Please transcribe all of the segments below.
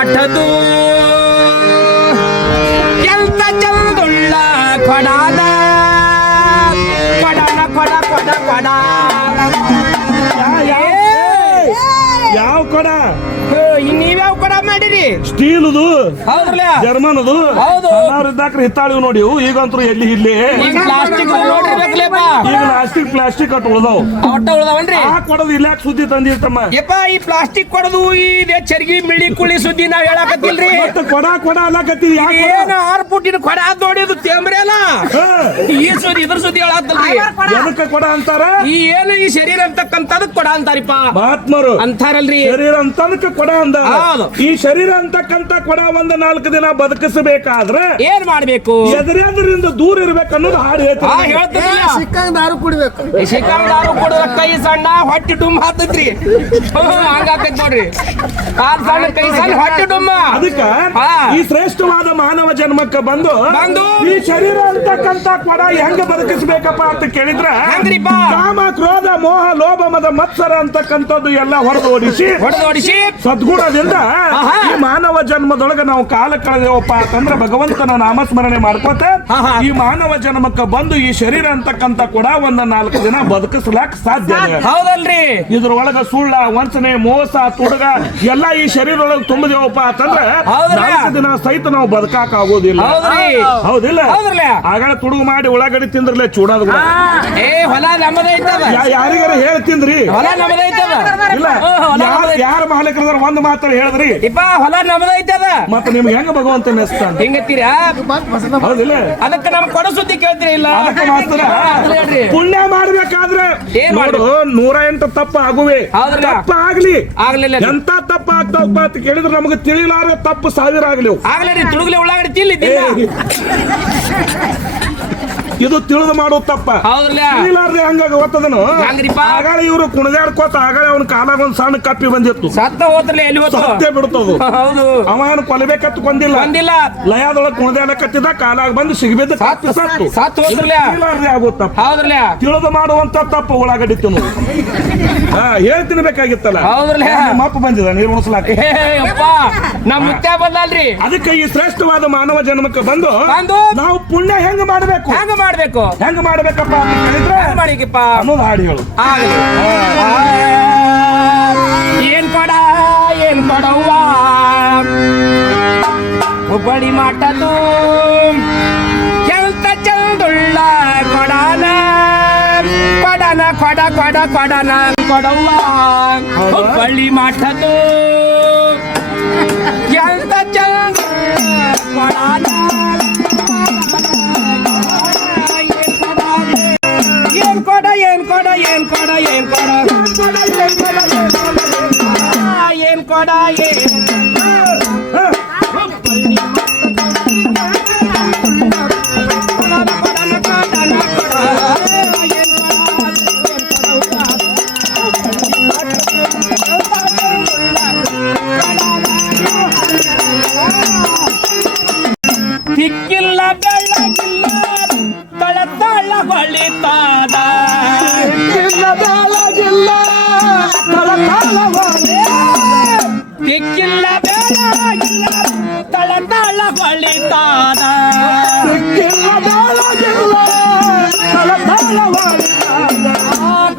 ಆಟದು ಎಂತ ಚಂದುಳ್ಳ ಕೊಡಾದ ಕೊಡನ ಕೊಡ ಕೊಡ ಕೊಡ ಯಾವ ಕೊಡ ನೀವ್ಯಾವ ಕೊಡ ಮಾಡಿರಿ? ಸ್ಟೀಲ್ದು ಹೌದ್ರಲ್ಲ, ಜರ್ಮನದು. ಹೌದು. ಇದ್ದಾಕ್ರೆ ಹಿತ್ತಾಳಿವ್ ನೋಡಿ ಈಗಂತೂ ಎಲ್ಲಿ ಇಲ್ಲಿ ಪ್ಲಾಸ್ಟಿಕ್ ನೋಡ್ರಿಬೇಕಲೇಪ. ಈಗ ಪ್ಲಾಸ್ಟಿಕ್ ಅಟ್ ಉಳ್ದಾವ್ ಒಟ್ಟ ಉಳ್ದಾವನ್ರಿ. ಆ ಕೊಡದು ಇಲ್ಲಾಕ್ ಸುದ್ದಿ ತಂದಿರ್ತಮ್ಮ ಯಪ್ಪ ಈ ಪ್ಲಾಸ್ಟಿಕ್ ಕೊಡದು ಇದೇ ಚರ್ಗಿ ಮಿಳಿ ಕುಳಿ ಸುದ್ದಿ ನಾವ್ ಹೇಳಕತ್ತಿಲ್ರಿ. ಕೊಡ ಕೊಡ ಅಲ್ಲಕತ್ತೀವಿ. ಏನು 6 ಫುಟ್ಟಿನ ಕೊಡ ಅದ್ ನೋಡಿ ಅದು ತೇಮ್ರಿ ಅಲ್ಲ. ಈ ಸುದ್ದಿ ಇದ್ರ ಸುದ್ದಿ ಹೇಳತ್ತಲ್ರಿ. ಎದಕ್ಕೆ ಕೊಡ ಅಂತಾರ? ಈ ಏನು ಈ ಶರೀರ ಅಂತಕ್ಕಂಥದ್ ಕೊಡ ಅಂತಾರಿಪ್ಪ ಮಹಾತ್ಮರು. ಅಂತಾರಲ್ರಿ. ಶರೀರ ಅಂತದಕ್ಕೆ ಕೊಡ ಅಂದ. ಹೌದು. ಈ ಶರೀರ ಅಂತಕ್ಕಂತ ಕೊಡ 4 ದಿನ ಬದುಕಿಸಬೇಕಾದ್ರೆ ಏನ್ ಮಾಡ್ಬೇಕು? ಎದುರಿಂದ ದೂರ ಇರ್ಬೇಕು ಅನ್ನೋದು ಹಾಡು ಹೇಳ್ತಿಲ್ಲ. ಸಿಕ್ಕಂಗ ದಾರು ಕುಡಿಬೇಕು. ಶಿಕಾರದಾರು ಕೊಡುವ ಕೈ ಸಣ್ಣ ಹೊಟ್ಟೆ ಡುಮ್ ಹಾತದ್ರಿ. ಹಂಗಾಕೈತ್ ನೋಡ್ರಿ. ಕಾಲ್ ಸಣ್ಣ ಕೈ ಸಣ್ಣ ಹೊಟ್ಟೆ ಡುಮ್ಮ. ಅದಕ್ಕ ಈ ಶ್ರೇಷ್ಠವಾದ ಮಾನವ ಜನ್ಮಕ್ಕೆ ಬಂದು ಈ ಶರೀರ ಅಂತಕ್ಕಂತ ಕೊಡ ಹೆಂಗ ಬದುಕಿಸ್ಬೇಕಪ್ಪ ಅಂತ ಕೇಳಿದ್ರೆ ಕಾಮ ಕ್ರೋಧ ಮೋಹ ಲೋಭ ಮದ ಮತ್ಸರ ಅಂತಕ್ಕಂಥದ್ದು ಎಲ್ಲ ಹೊಡೆದೋಡಿಸಿ ಸದ್ಗುಣದಿಂದ ಈ ಮಾನವ ಜನ್ಮದೊಳಗೆ ನಾವು ಕಾಲ ಕಳೆದೇವಪ್ಪ ಅಂತಂದ್ರೆ ಭಗವಂತನ ನಾಮಸ್ಮರಣೆ ಮಾಡ್ಕೋತ ಈ ಮಾನವ ಜನ್ಮಕ್ಕೆ ಬಂದು ಈ ಶರೀರ ಅಂತಕ್ಕಂತ ಕೂಡ 4 ದಿನ ಬದುಕಿಸ್ಲಾಕ್ ಸಾಧ್ಯ. ಹೌದಲ್ರಿ. ಇದ್ರೊಳಗ ಸುಳ್ಳ ವಂಚನೆ ಮೋಸ ತುಡುಗ ಎಲ್ಲ ಈ ಶರೀರ ಒಳಗೆ ತುಂಬಿದೇವಪ್ಪ ಅಂತಂದ್ರೆ 4 ದಿನ ಸಹಿತ ನಾವು ಬದುಕಾಕ ಆಗೋದಿಲ್ಲ. ಹೌದಿಲ್ಲ? ಆಗ ತುಡುಗು ಮಾಡಿ ಉಳ್ಳಾಗಡ್ಡಿ ತಿಂದ್ರಲ್ಲೇ ಚೂಡೋದು. ಹೊಲ ನಮ್ಮದೈತದ. ಯಾರಿಗಾರ ಹೇಳ್ತಿಂದ್ರಿ? ಹೊಲ ನಮ್ಮದೈತದ. ಇಲ್ಲ ಯಾರ ಮಾಲೀಕರ ಒಂದ್ ಮಾತ್ರ ಹೇಳಿದ್ರಿ ಹೊಲ ನಮ್ಮದೈತದ. ಮತ್ತೆ ನಿಮ್ಗೆ ಹೆಂಗ ಭಗವಂತ ನೆಸ್ತಾನ ಹಿಂಗತ್ತೀರಾ? ಹೌದಿಲ್ಲ? ಅದಕ್ಕೆ ನಮ್ ಕೊಡ ಸುದ್ದಿ ಕೇಳ್ತೀರಿ ಇಲ್ಲ? ಪುಣ್ಯ ಮಾಡ್ಬೇಕಾದ್ರೆ ನೋಡು 108 ತಪ್ಪ ಆಗುವೆ. ತಪ್ಪ ಆಗ್ಲಿಲ್ಲ ಎಂತ ತಪ್ಪ ಆಗ್ತಾವಪ್ಪ ಅಂತ ಕೇಳಿದ್ರೆ ನಮ್ಗೆ ತಿಳಿಲಾರ ತಪ್ಪು 1000 ಆಗ್ಲಿ. ಆಗ್ಲಿ ತುಳುಗ್ಲೆ ಉಳ್ಳಾಗಡ್ಡಿ ತಿಲ್ಲಿದ್ದಿಲ್ಲ. ಇದು ತಿಳಿದು ಮಾಡೋ ತಪ್ಪ. ತಿಳಿಲಾರ್ದೆ ಹಂಗಾಗಿ ಓದ್ತದನು. ಆಗ ಇವ್ರು ಕುಣಿದಾಡ್ಕೋತ ಆಗ ಅವ್ನ ಕಾಲಾಗ ಒಂದ್ ಸಣ್ಣ ಕಪ್ಪಿ ಬಂದಿತ್ತು. ಸತ್ತ ಹೋತ್ರಲ್ಲ ಎಲ್ಲಿ ಸತ್ತೇ ಬಿಡ್ತದು. ಹೌದು. ಅವನು ಕೊಲಬೇಕತ್ತು ಕೊಂದಿಲ್ಲ. ಲಯದೊಳಗೆ ಕುಣಿದಾಡಕತ್ತಿದ್ದ ಕಾಲಾಗ ಬಂದು ಸಿಗಬೇಕ ಸತ್ತು. ತಿಳಿಲಾರ್ದೆ ಆಗುತ್ತಪ್ಪ. ತಿಳಿದು ಮಾಡುವಂತ ತಪ್ಪು ಉಳ್ಳಾಗಡ್ಡಿ ತಿನ್ನು. ಹೇಳ್ತೀನಿ ಬೇಕಾಗಿತ್ತಲ್ಲ. ಮಪ್ಪ ಬಂದಿದ ನೀರು ಉಣಿಸ್ಲಾಕ. ನಮ್ ಮುತ್ಯ ಬಂದಲ್ರಿ. ಅದಕ್ಕೆ ಈ ಶ್ರೇಷ್ಠವಾದ ಮಾನವ ಜನ್ಮಕ್ಕೆ ಬಂದು ನಾವು ಪುಣ್ಯ ಹೆಂಗ ಮಾಡ್ಬೇಕು ಹೆಂಗ ಮಾಡ್ಬೇಕಪ್ಪ ಅಂತ ಕೇಳಿದ್ರೆ ಅನ್ನೋದು ಹಾಡು ಹೇಳು. ಏನ್ ಕೊಡವ್ವ ಹುಬ್ಬಳ್ಳಿ ಮಾಟದು ಕೆಲ್ತ ಚಂದುಳ್ಳ ಕೊಡನ ಕೊಡನ ಕೊಡ ಕೊಡ ಕೊಡನ ಕೊಡವ್ವ ಹುಬ್ಬಳ್ಳಿ ಮಾಟದು ಕೆಲ್ತ ಚಂದ ಕೊಡನ ಏನ್ ಕೊಡ ಸಿಕ್ಕಿಲ್ಲ ಬೆಳ್ಳಗಿಲ್ಲ ತಳ ಹೊಳಿತಾದ. ಸಿಕ್ಕಿಲ್ಲ ಬೆಳಗಿಲ್ಲ ತಳ ಹೊಳಿತಾದ.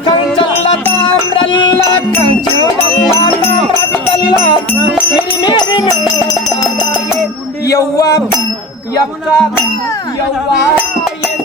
ಕಂಚಲ್ಲ ತಾಮ್ರಲ್ಲ ಕಂಚಿದಲ್ಲ ತಾಮ್ರದ್ದಲ್ಲ ಮೇರಿ ಯವ್ವ ಯವ್ವ ಯವ್ವ ಏನ್